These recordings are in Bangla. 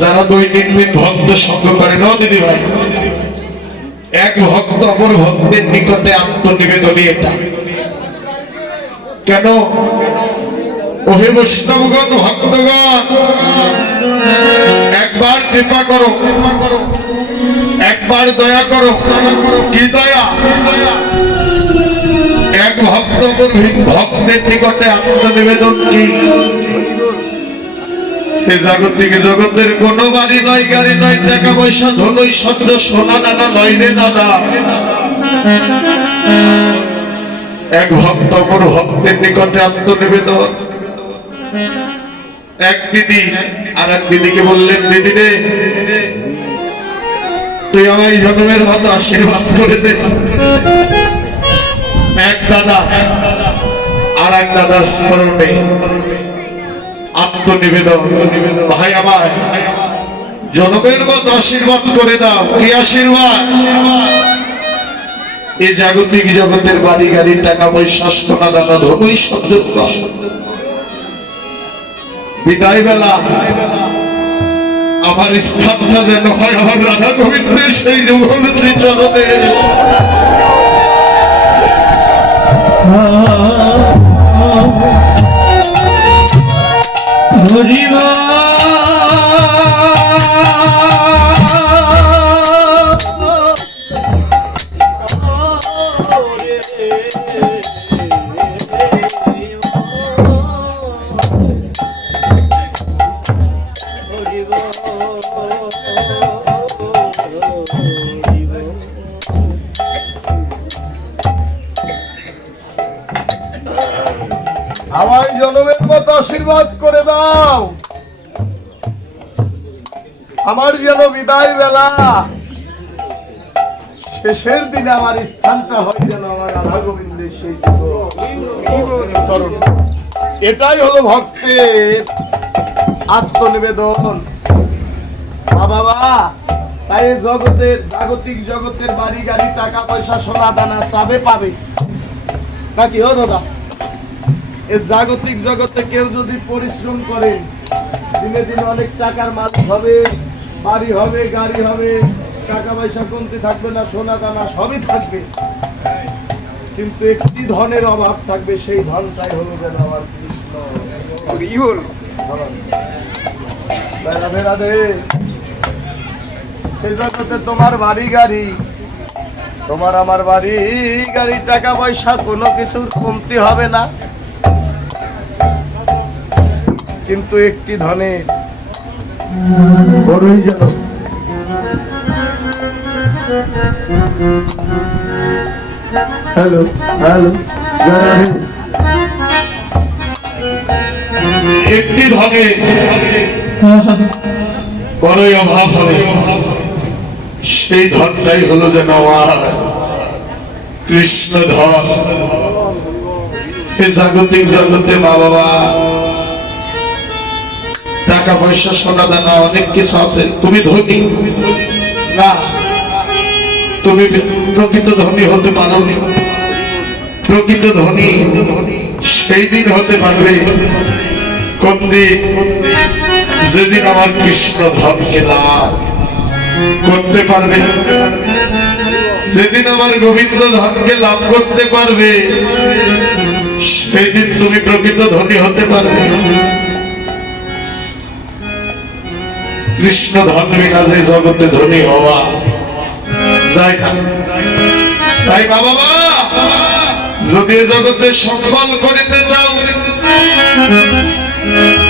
যারা দৈনন্দিন ভক্ত সঙ্গ করে না দিদি ভাই, এক ভক্ত অপর ভক্তের নিকটে আত্মনিবেদনই এটা। কেন? ওহে বৈষ্ণবগণ, ভক্তগণ, একবার কৃপা করো, একবার দয়া করো। কি দয়া? এক ভক্ত অপর ভক্তের নিকটে আত্মনিবেদন কি? জাগতিক জগতের কোন বাড়ি নয়, গাড়ি নয়, টাকা পয়সা, ধনই শব্দ, সোনা দানা নয় রে দাদা। এক ভক্ত অপর ভক্তের নিকটে আত্মনিবেদন। এক দিদি আর এক দিদিকে বললেন, দিদি রে, তুই আমার জন্মের মতো আশীর্বাদ করে দে। এক দাদা আর এক দাদার স্মরণে আত্মনিবেদন। ভাই আমার, জনমের মতো আশীর্বাদ করে দাও। কি আশীর্বাদ? এই জাগতিক জগতের বাড়ি গাড়ি, টাকা পয়সা, সোনা দানা, ধনই শব্দ। বিদায় বেলা আমার স্থানটা যেন হয় আমার রাধা গোবিন্দের সেই যুগল শ্রীচরণে। হরিবা আমার জনমের মতো আশীর্বাদ করে দাও। আমার যেন বিদায় বেলা শেষের দিনে আমার স্থানটা হয় যেন আমার রাধা গোবিন্দের সেই চরণ। এটাই হলো ভক্তের আত্মনিবেদন। বাবা, তাই জগতের জাগতিক জগতের বাড়ি গাড়ি, টাকা পয়সা, সোনা দানা চাবে পাবে নাকি? ও দাদা, এই জাগতিক জগতে কেউ যদি পরিশ্রম করে, দিনে দিনে অনেক টাকার মালিক হবে, বাড়ি হবে, গাড়ি হবে, টাকা পয়সা কমতে থাকবে না, সোনা দানা সবই থাকবে, কিন্তু একটি ধনের অভাব থাকবে। সেই ধনটাই হলো যেন আমার কৃষ্ণ। রাধে রাধে। সেই জগতে তোমার বাড়ি গাড়ি, তোমার আমার বাড়ি গাড়ি, টাকা পয়সা কোনো কিছুর কমতি হবে না, কিন্তু একটি ধনের বড়ই যেন। হ্যালো হ্যালো, একটি ধনে বড়ই অভাব হবে, সেই ধনটাই হলো যেন আমার কৃষ্ণ ধন। এই জাগতিক জগতে মা বাবা, টাকা পয়সা, সোনা দানা, অনেক কিছু আছে। তুমি ধনী না, তুমি প্রকৃত ধনী হতে পারো। প্রকৃত ধনী সেই দিন হতে পারবে কোন দিন? যেদিন আমার কৃষ্ণ ধনকে লাভ করতে পারবে, যেদিন আমার গোবিন্দ ধনকে লাভ করতে পারবে, সেদিন তুমি প্রকৃত ধনী হতে পারবে। কৃষ্ণ ধন বিনা যে জগতে ধনী হওয়া যায় না। তাই বাবা, যদি এ জগতে সম্বল করিতে চাও,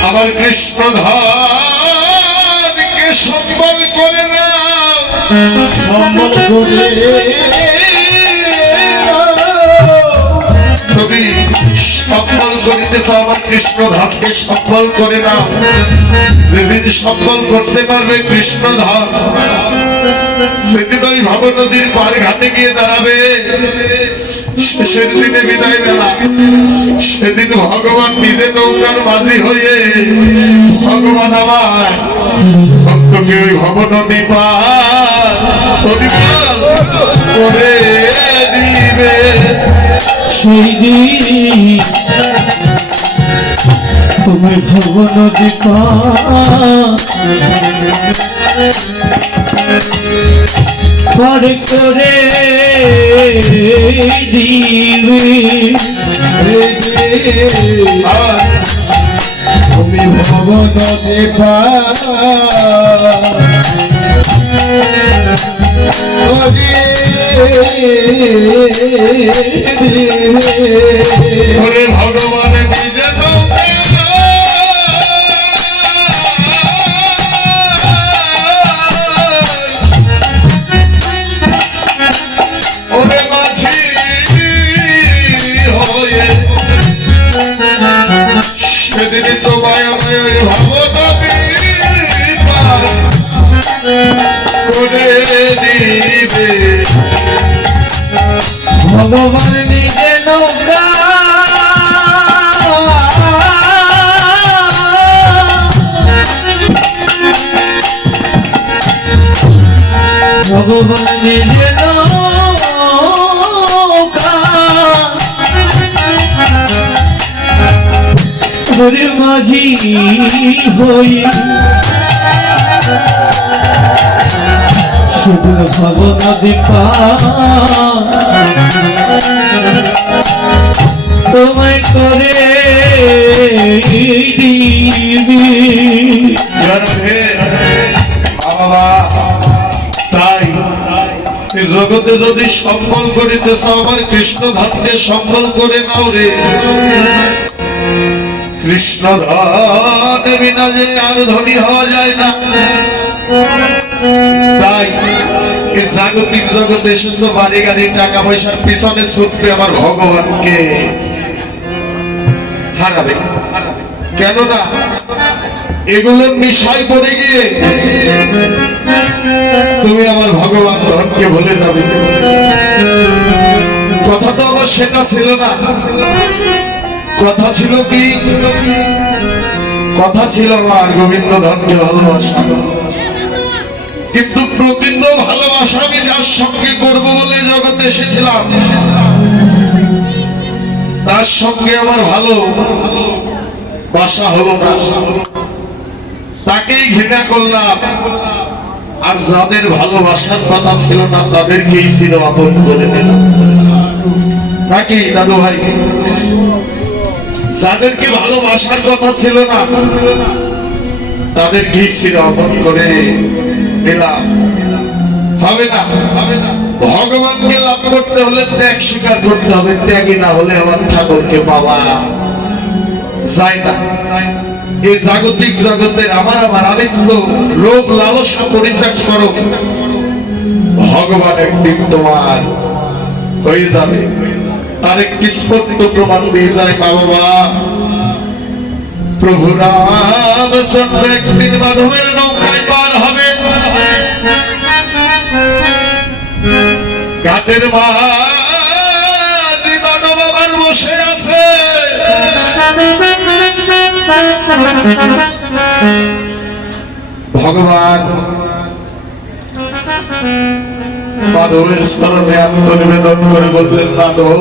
আমার কৃষ্ণ ধনকে সম্বল করে নাও। সম্বল করে যদি সম্বল করিতে চাও, আমার কৃষ্ণ ধনকে সম্বল করে নাও। যেদিন সম্বল করতে পারবে কৃষ্ণ ধন, সেদিন ওই ভব নদীর পার ঘাটে গিয়ে দাঁড়াবে। শেষের দিনে বিদায় বেলা, সেদিন ভগবান নিজে নৌকার মাঝি হয়ে ভগবান আমার ভক্তকে ওই ভব নদী পার করে দিবে। সেই দিন তুমি ভুবন দীপা পার করে দিবে তুমি ভবন দেবা ওরে ভগবান নিজে নৌকা ওরে মাঝি হয়ে সেদিনই তোমায় আমি ওই ভবনদী পার করে দিবে ভগবান নিজে নৌকা ভগবান নিজে নৌকা ওরে মাঝি হই সেদিন ভগবান দীপা তোমায় করে দিবি বাবা তাই এই জগতে যদি সম্বল করিতেছ আমার কৃষ্ণ ধামকে সম্বল করে নাও রে কৃষ্ণ ধন বিনা যে আর ধনী হওয়া যায় না তাই এই জাগতিক জগতে এসেছ বাড়ি গাড়ি টাকা পয়সার পিছনে ছুটবে আমার ভগবানকে হারাবে কেননা এগুলোর বিষয় পড়ে গিয়ে তুমি আমার ভগবান ধনকে ভুলে যাবে কথা তো আমার সেটা ছিল না কথা ছিল কি কথা ছিল আমার গোবিন্দ ধনকে ভালোবাসা কিন্তু প্রকৃত ভালোবাসা আমি যার সঙ্গে করবো বলে জগতে এসেছিলাম তার সঙ্গে আমার ভালো বাসা হলো না তাকেই ঘৃণা করলাম আর যাদের ভালোবাসার কথা ছিল না তাদেরকেই ছিল আপন করে দিলাম নাকি দাদু ভাই যাদেরকে ভালোবাসার কথা ছিল না তাদেরকেই ছিল আপন করে দিলাম হবে না ভগবানকে লাভ করতে হলে ত্যাগ স্বীকার করতে হবে ত্যাগই না হলে আমার ঠাকুরকে পাওয়া যায় না এই জাগতিক জগতের আমার আমিত্ব লোভ লালসা পরিত্যাগ করো ভগবান একদিন তোমার হয়ে যাবে তার একটি স্পষ্ট প্রমাণ দিয়ে যায় বাবা প্রভু রামচন্দ্র একদিন মাধবের নৌকায় পার হবে ঘাটের মাঝি মানব আমার বসে আছে ভগবান মাধবের স্মরণে আত্মনিবেদন করে বললেন মাধব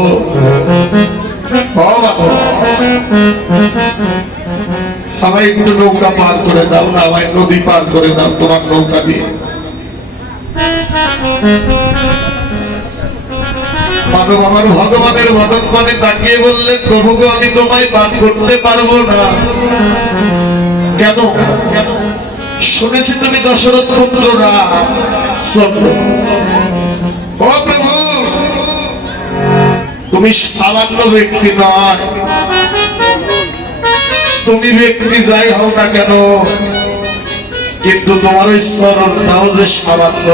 আমায় একটু নৌকা পার করে দাও না আমায় নদী পার করে দাও তোমার নৌকা দিয়ে মাধব আমার ভগবানের মদন পানে তাকিয়ে বললেন প্রভু গো আমি তোমায় পার করতে পারবো না কেন শুনেছি তুমি দশরথ পুত্র রাম ও প্রভু তুমি সামান্য ব্যক্তি নয় তুমি ব্যক্তি যাই হও না কেন কিন্তু তোমার ওই চরণটাও যে সামান্য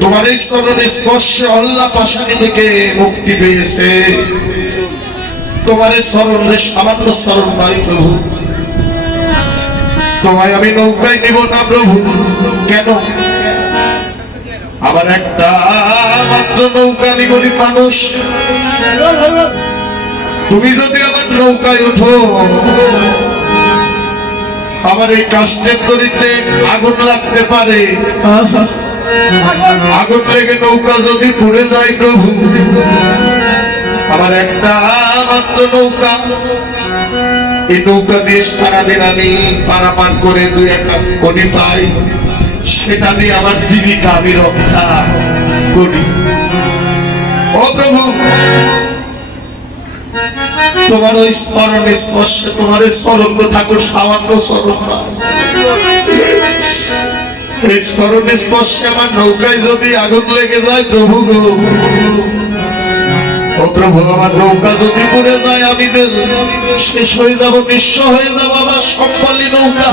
তোমার এই চরণের স্পর্শে অল্লাহ পাশানি থেকে মুক্তি পেয়েছে তোমার এই চরণ যে সামান্য চরণ নয় প্রভু তোমায় আমি নৌকায় নেব না প্রভু কেন আমার একটা মাত্র নৌকা আমি গরিব মানুষ তুমি যদি আমার নৌকায় ওঠো আমার এই কাষ্টের দড়িতে আগুন লাগতে পারে আগুন লেগে নৌকা যদি পুড়ে যায় প্রভু আমার একটা মাত্র নৌকা এই নৌকা দিয়ে সারাদিন আমি পারাপার করে দুই এক কোটি পাই, সেটা দিয়ে আমার জীবিকা আমি রক্ষা করি। ও প্রভু, তোমার ওই স্মরণে স্পর্শে, তোমার স্মরণ থাকুক সামান্য স্মরণ না। এই স্মরণে স্পর্শে আমার নৌকায় যদি আগুন লেগে যায় প্রভু গো, ও প্রভু, আমার নৌকা যদি পড়ে যায় আমি শেষ হয়ে যাব, নিঃস্ব হয়ে যাব, আমার সম্বলী নৌকা।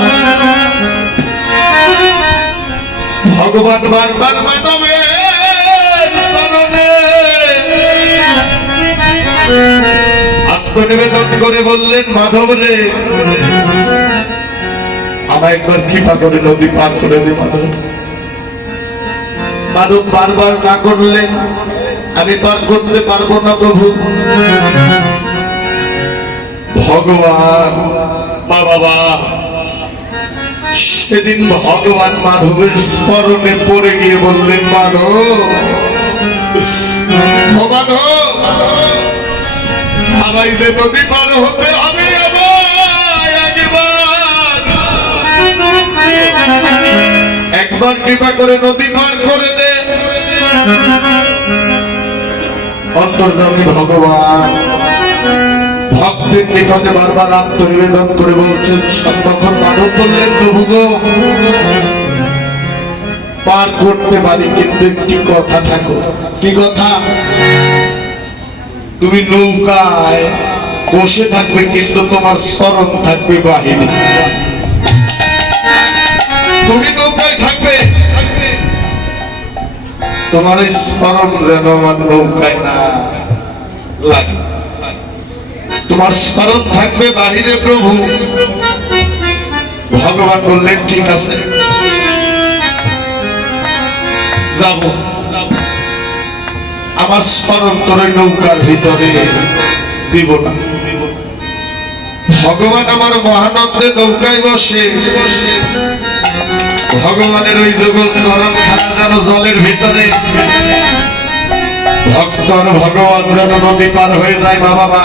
ভগবান বারবার মাধবের শরণে আত্মনিবেদন করে বললেন, মাধব রে, আমায় একবার কৃপা করে নদী পার করে দে মাধব। মাধব বারবার না করলেন, আমি পার করতে পারবো না প্রভু। ভগবান বাবা, সেদিন ভগবান মাধবের স্মরণে পড়ে গিয়ে বললেন, মাধব, ও মাধব, আমায় যে নদী পার হতে হবে, একবার কৃপা করে নদী পার করে দে। অন্তর্যামী ভগবান ভক্তের নিকটে বারবার আত্মনিবেদন করে বলছেন। তখন মাধব বললেন, প্রভু গো, পার করতে পারি, কিন্তু একটি কথা থাকো। কি কথা? তুমি নৌকায় বসে থাকবে, কিন্তু তোমার স্মরণ থাকবে বাহিরে। তুমি নৌকায় থাকবে, তোমার স্মরণ যেন আমার নৌকায় না লাগে। তোমার স্মরণ থাকবে বাহিরে প্রভু। ভগবান বললেন, ঠিক আছে, যাব। আমার স্মরণ তোর নৌকার ভিতরে দিব না। ভগবান আমার মহানন্দে নৌকায় বসে, ভগবানের ওই যুগল চরণ খানা যেন জলের ভিতরে, ভক্তর ভগবান যেন নদী পার হয়ে যায়। মা বাবা,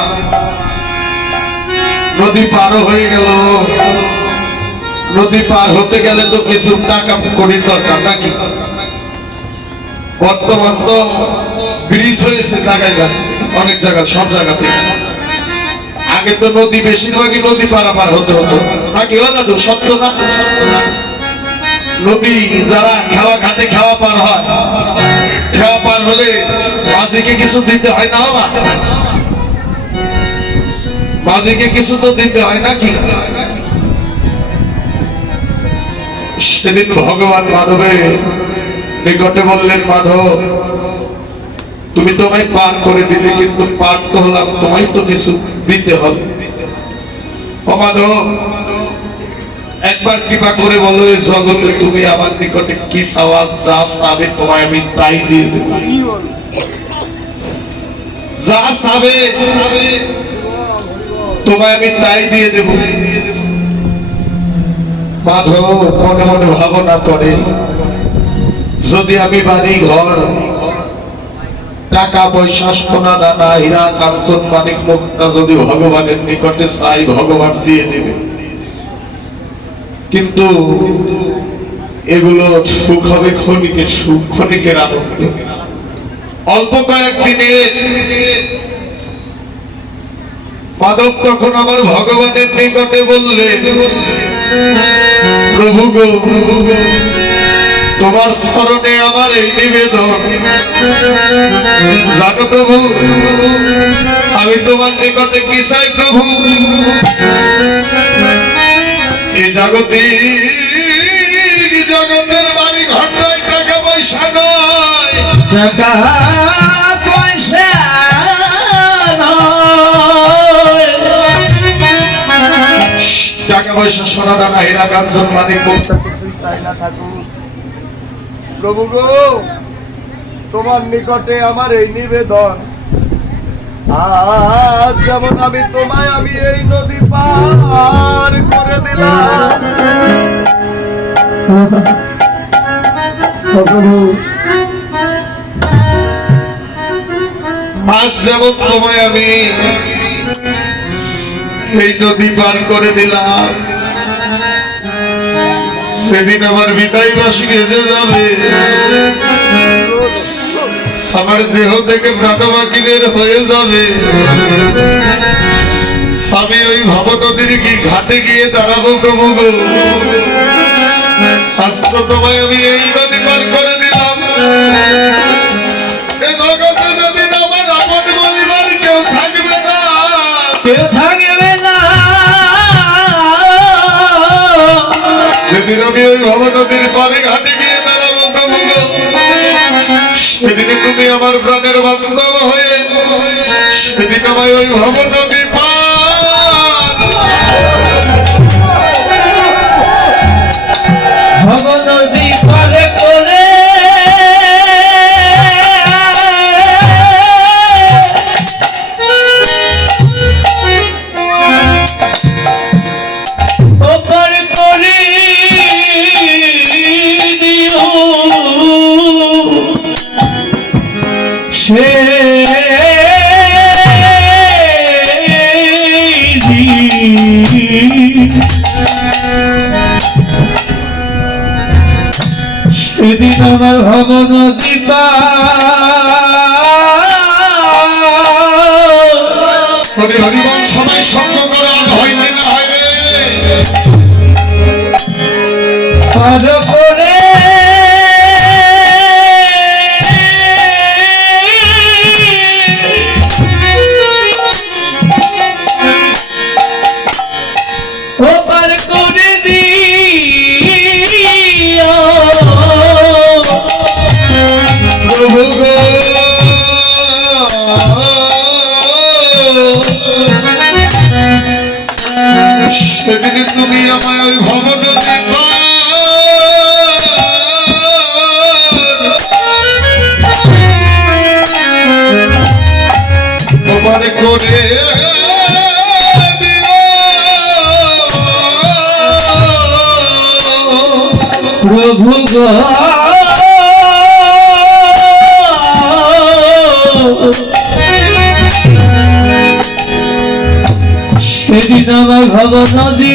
নদী পার হয়ে গেল। নদী পার হতে গেলে তো কিছু টাকা কড়ির দরকার নাকি? বর্তমান তো ব্রিজ হয়েছে জায়গায় জায়গায়, অনেক জায়গা, সব জায়গাতে। আগে তো নদী বেশিরভাগই নদী পারাপার হতে হতো নাকি? ও দাদু, সত্য না? নদী যারা খাওয়া ঘাটে খাওয়া পার হয়, খাওয়া পার হলে মাঝিকে কিছু দিতে হয় না বাবা? মাঝিকে কিছু তো দিতে হয় নাকি? সেদিন ভগবান মাধবের নিকটে বললেন, মাধব, তুমি তোমায় পার করে দিলে, কিন্তু পার তো হলাম, তোমায় তো কিছু দিতে হবে। ও মাধব, একবার কৃপা করে বলো, এই জগতে তুমি আমার নিকটে কি চাওয়া, যা চাবে তোমায় আমি তাই দিয়ে দেব। যা চাবে তোমায় আমি তাই দিয়ে দেব। মাধব মনে মনে ভাবনা করে, যদি আমি বাড়ি ঘর, টাকা পয়সা, সোনা দানা, হীরা কাঞ্চন, মানিক মুক্তা যদি ভগবানের নিকটে চাই, ভগবান দিয়ে দেবে। কিন্তু এগুলো সুখ হবে ক্ষণিকের সুখ, ক্ষণিকের আনন্দ, অল্প কয়েকদিনে। মাধব তখন আমার ভগবানের নিকটে বললেন, প্রভু গো, তোমার স্মরণে আমার এই নিবেদন। জানো প্রভু, আমি তোমার নিকটে কি চাই প্রভু? এই জগতের বাড়ি ঘর নয়, টাকা পয়সা নয়, টাকা পয়সা নয়, টাকা পয়সা, সোনা দানা, হীরা কাঞ্চন, মানিক মুক্তা কিছুই চাই না ঠাকুর। প্রভু গো, তোমার নিকটে আমার এই নিবেদন। আজ যেমন আমি তোমায় আমি এই নদী পার করে দিলাম, আজ যেমন তোমায় আমি এই নদী পার করে দিলাম, সেদিন আমার বিদায় বাসী ভেসে যাবে, আমার দেহ থেকে প্রাণবাকি বের হয়ে যাবে। আমি ওই ভব নদীর কি ঘাটে গিয়ে দাঁড়াবো প্রভু গো। আজ তো তোমায় আমি এই নদী পার করে দিলাম, এ জগতে যদি আমার আপন বলিবার কেউ থাকবে না, কেউ থাকবে না। সেদিন আমি ওই ভব নদীর পারে ঘাটে গিয়ে দাঁড়াবো প্রভু গো। সেদিন তুমি আমার প্রাণের বান্ধব হয়ে সেদিন আমায় ওই ভব নদী পার ভব নদী পারে করে ওপার করে দিও সে সেদিন আমার ভব নদী হরি হরিবল সবাই সঙ্গ করা হইতে না হইবে পার করে ওপার করে দিও প্রভু গো। সেদিন তুমি আমায় ওই ভব নদী পার করে প্রভু গো সেদিন আমার ভব নদী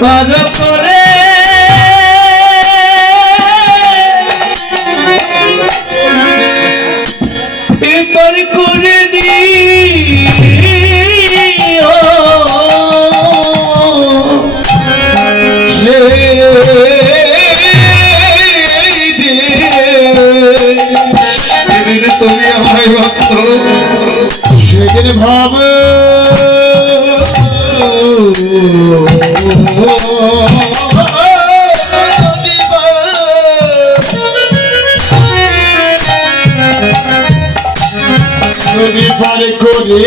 পার করে এবার করে দিও সেদিন তুমি আমায় ভক্ত সেদিন ভাবে নদী পার করে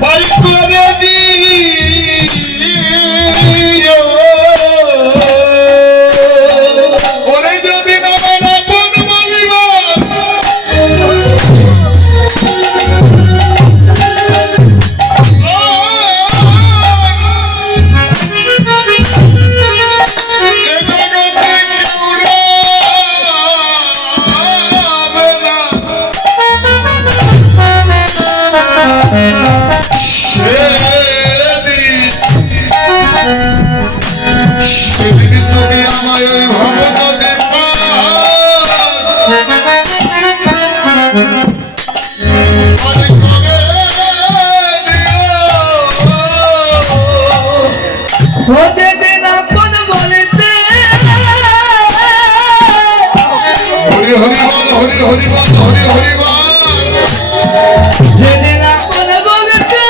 পার করে দিও ওরে যদি আমার আপন বলিবার সেদিন তুমি আমায় ওই ভব নদী পার করে দিও। হতে দিন আপন বলিতে হরি হরি বল হরি হরি বল হরি হরি বল যেদিন আপন বলিতে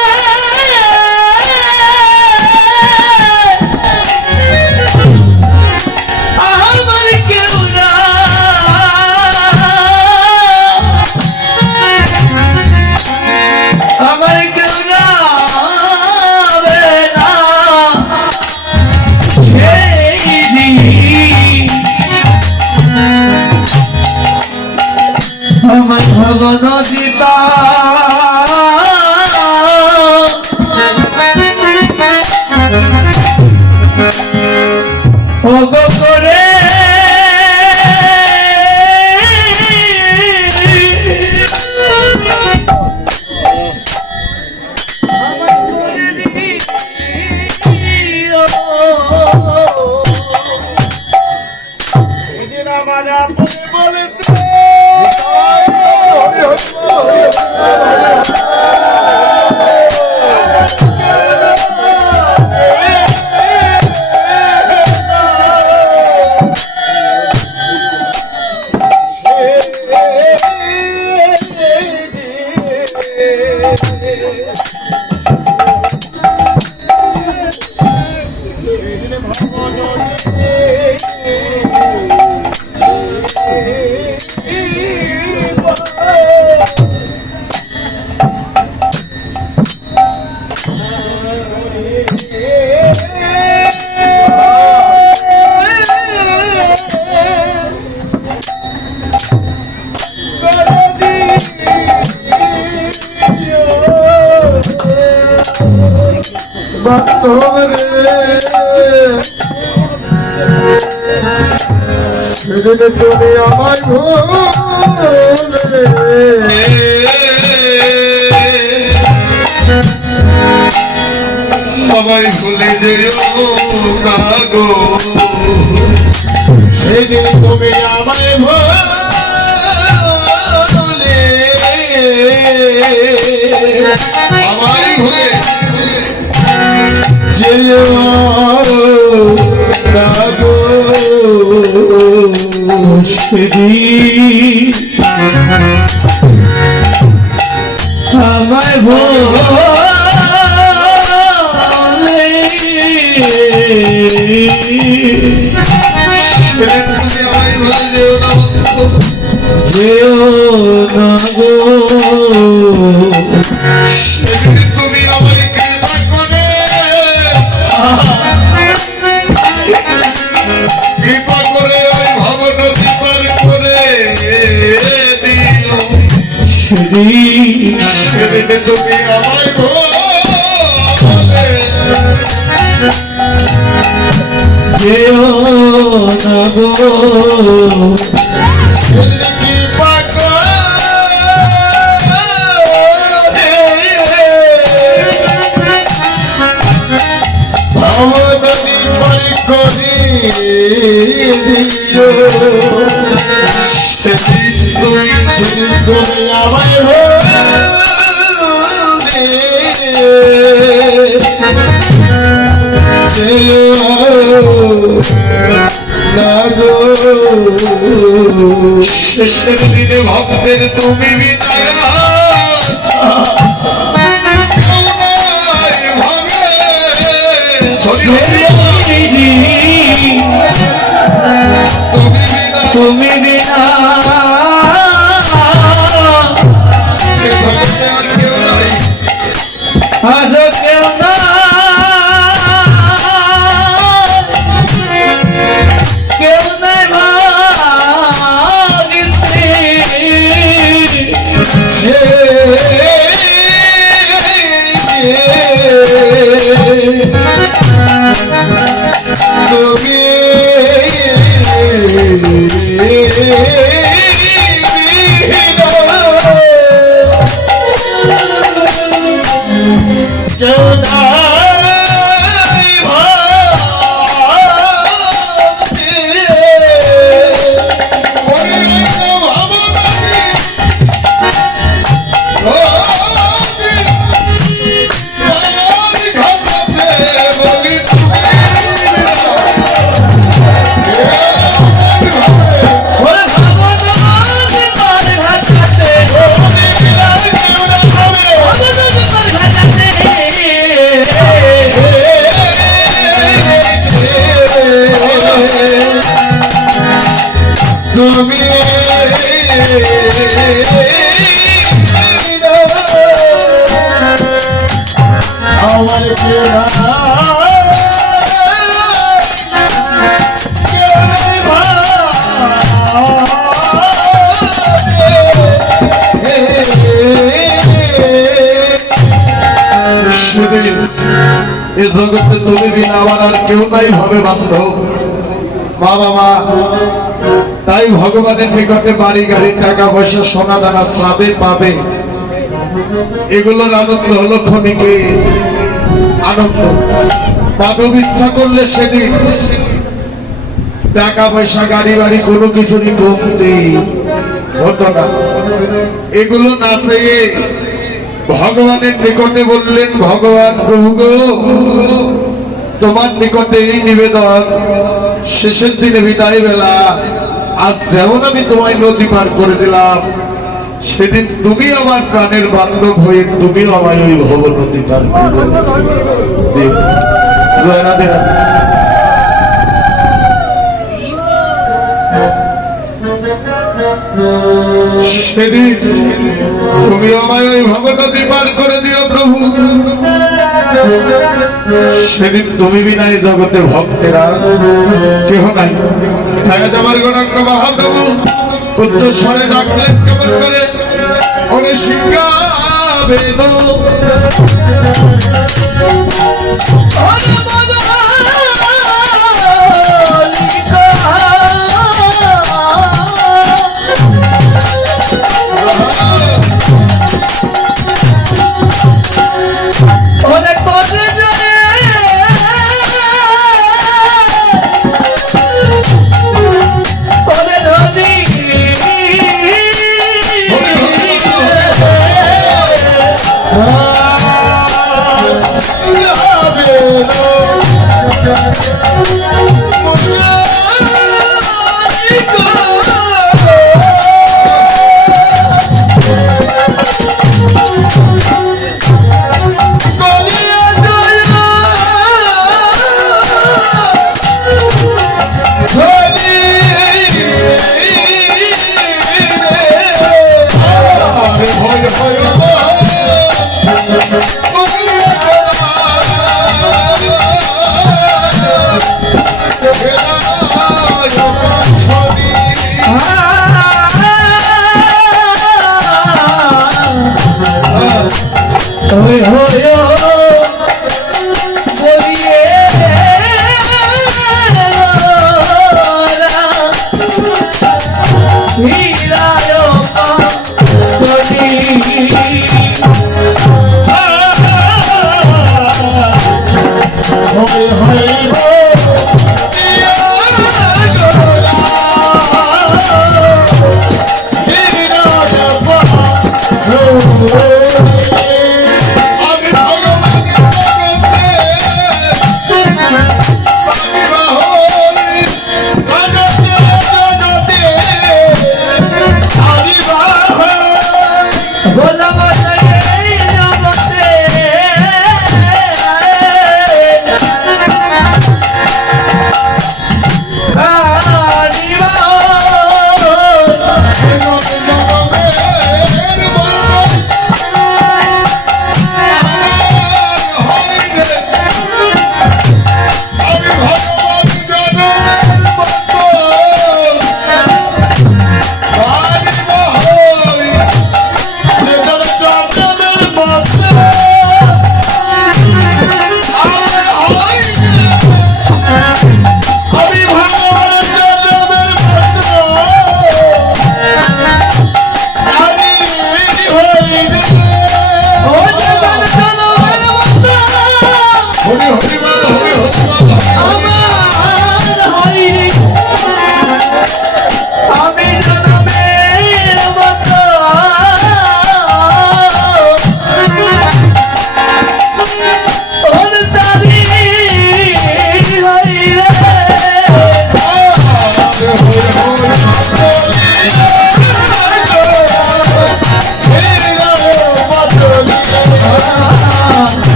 আমার কেউ না আমার কেউ না সেই দিন আমার ভব নদী পার বান্ধব রে সেদিন তুমি আমায় ভুলে আমায় ভুলে যেও না গো সেদিন তুমি আমায় ভুলে আমায় ভুলে যেও না গো সেদিন আমায় ভুলে সেদিন তুমি আমায় ভুলে যেও না যেও না গো সেদিন তুমি আমায় কৃপা করে কৃপা করে ওই ভবনদী পার করে দিও সেদিন সেদিন তুমি আমায় ভুলে যেও না গো কৃপা করে ভবনদী পার করে দিও সেদিন তুমি সেদিন তুমি আমায় ভুলে না গো শেষের দিনে ভক্তের তুমি বিদায় তুমি বিনা আর কেউ না কেউ নাই ভাগিতে তুমি কেউ নাই ওরে ভগবতী পার ঘাটাতে ভগবতী পার ঘাটাতে তুমি আমার কেউ সেদিন এ জগতে তুমি বিনা আমার আর কেউ নাই হবে বান্ধব মা বাবা তাই ভগবানের নিকটে বাড়ি গাড়ি টাকা পয়সা সোনা দানা শ্রাবে পাবে এগুলোর আনন্দ হলো ক্ষণিকে আনন্দ মাধব ইচ্ছা করলে সেদিন টাকা পয়সা গাড়ি বাড়ি কোনো কিছুরই কমতে হতো না এগুলো না চেয়ে ভগবানের নিকটে বললেন ভগবান প্রভু গো তোমার নিকটে এই নিবেদন শেষের দিনে বিদায় বেলা আজ যেমন আমি তোমায় নদী পার করে দিলাম সেদিন তুমি আমার প্রাণের বান্ধব হয়ে তুমি আমায় ওই ভব নদী পার করবে। রাধে রাধে। সেদিন তুমি আমায় ওই ভব নদী পার করে দিও প্রভু। সেদিন তুমি বিনা এই জগতে ভক্তেরা কেহ নাই। আমার গণাঙ্গ মহাদেব উচ্চ স্বরে ডাকলেন কেমন করে, ওরে সিংহাবে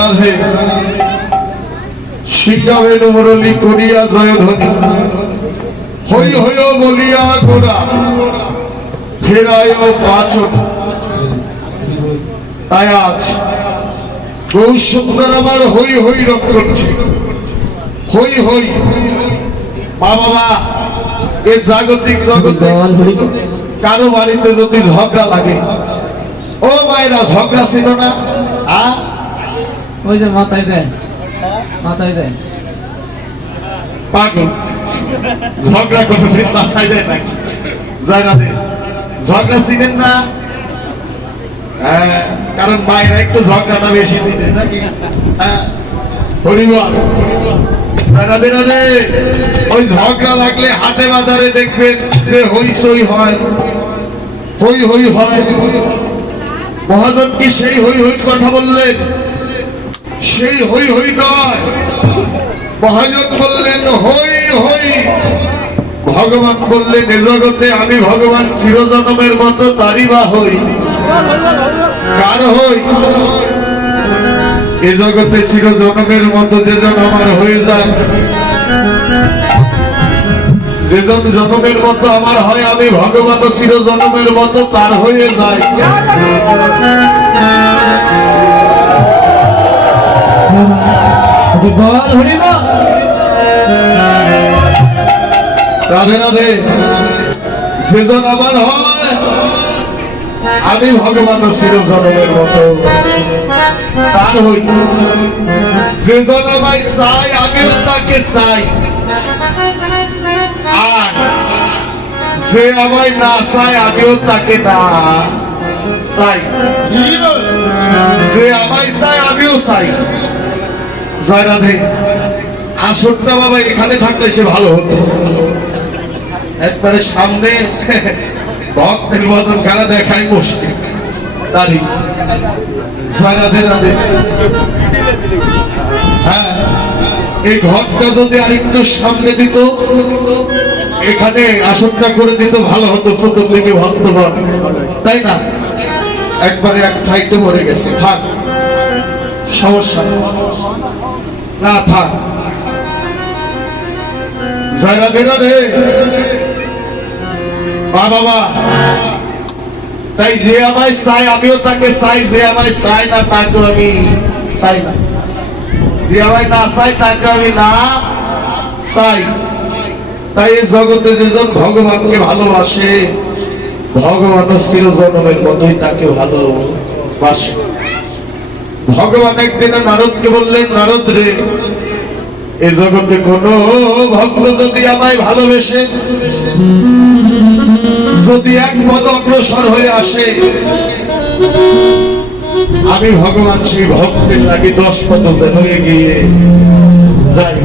রাধে শিখাবেন মুরলী করিয়া জয়ধ্বনি, হই হই বলিয়া গোরা ফেরায় পাচন। তাই আজ বহু সুন্দর আমার হই হই রক করছে, হই হই। মা বাবা এই জাগতিক জগতে কারো বাড়িতে যদি ঝগড়া লাগে, ও মায়েরা ঝগড়া ছিল না, ওই যে মাথায় দেয়, মাথায় দেয় পাগল ঝগড়া কোনদিন মাথায় দেয় নাকি? যায় না, ঝগড়া চিনেন না? হ্যাঁ, কারণ মায়েরা একটু ঝগড়াটা বেশি চিনে নাকি? হ্যাঁ, হরিবল রাধে রাধে। ওই ঝগড়া লাগলে হাটে বাজারে দেখবেন যে হইচই হয়, হই হই হয়। মহাজন কি সেই হই হই কথা বললেন? সেই হই হই নয়, মহাজন বললেন হই হই। ভগবান বললেন এ জগতে আমি ভগবান চিরজনমের মতো তারই বা হই। কার হই? এ জগতে চিরজনমের মতো যেজন আমার হয়ে যায়, যেজন জনমের মতো আমার হয়, আমি ভগবান চিরজনমের মতো তার হয়ে যায়। বল হরি বল। রাধে রাধে। যেজন আমার হয়, আমি ভগবান চিরজনমের মতো তার হই। যেজন আমায় চাই, আমিও তাকে চাই। আর যে আমায় না চাই, আমিও তাকে না চাই। যে আমায় চাই, আমিও চাই। জয় রাধে। আসরটা বাবা এখানে থাকলে সে ভালো হতো। একবারে সামনে ভক্তের বদন খেলা দেখাই মুশকিল। তারই জয় রাধে রাধে। হ্যাঁ, এই ঘরটা যদি আরেকটু সামনে দিত, এখানে আসনটা করে দিত, ভালো হতো। চতুর্দিকে ভক্তগণ, তাই না? একবারে এক সাইডে মরে গেছে। থাক, সমস্যা না, থাক। জয় রাধে রাধে। বাবা, তাই যে আমায় চাই আমিও তাকে চাই, যে আমায় চাই না তাকে আমি চাই না, যে আমায় না চাই তাকে আমি না চাই। তাই এই জগতে যেজন ভগবানকে ভালোবাসে, ভগবান চিরজনমের মতোই তাকে ভালোবাসে। ভগবান একদিন নারদকে বললেন, নারদ রে, এ জগতে কোন ভক্ত যদি আমায় ভালোবেসে, যদি এক পদ অগ্রসর হয়ে আসে, আমি ভগবান সেই ভক্তের লাগি 10 পদ যেন এগিয়ে যাই।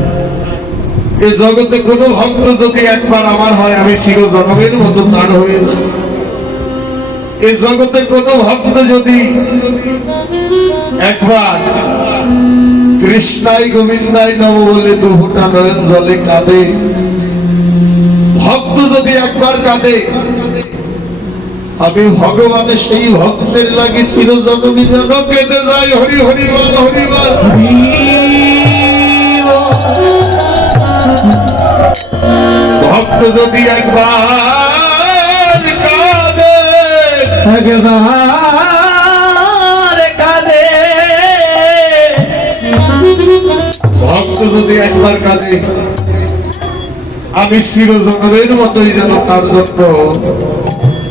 এ জগতে কোন ভক্ত যদি একবার আমার হয়, আমি চিরজনমের মতো তার হয়ে যাই। এ জগতে কোন ভক্ত যদি একবার কৃষ্ণাই গোবিন্দাই নম বলে 2 ফোঁটা নয়ন জলে কাঁদে, ভক্ত যদি একবার কাঁদে, আমি ভগবানের সেই ভক্তের লাগি চিরজনমী যেন কেঁদে যাই। হরি হরি বল, হরি বল। ভক্ত যদি একবার কাঁদে, ভক্ত যদি একবার কাঁদে, আমি চিরজনমের মতোই যেন তার জন্য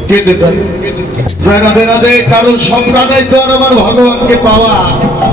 কেঁদে যাই। জয় রাধে রাধে। কারণ সংজ্ঞা নাই তো আর আমার ভগবানকে পাওয়া।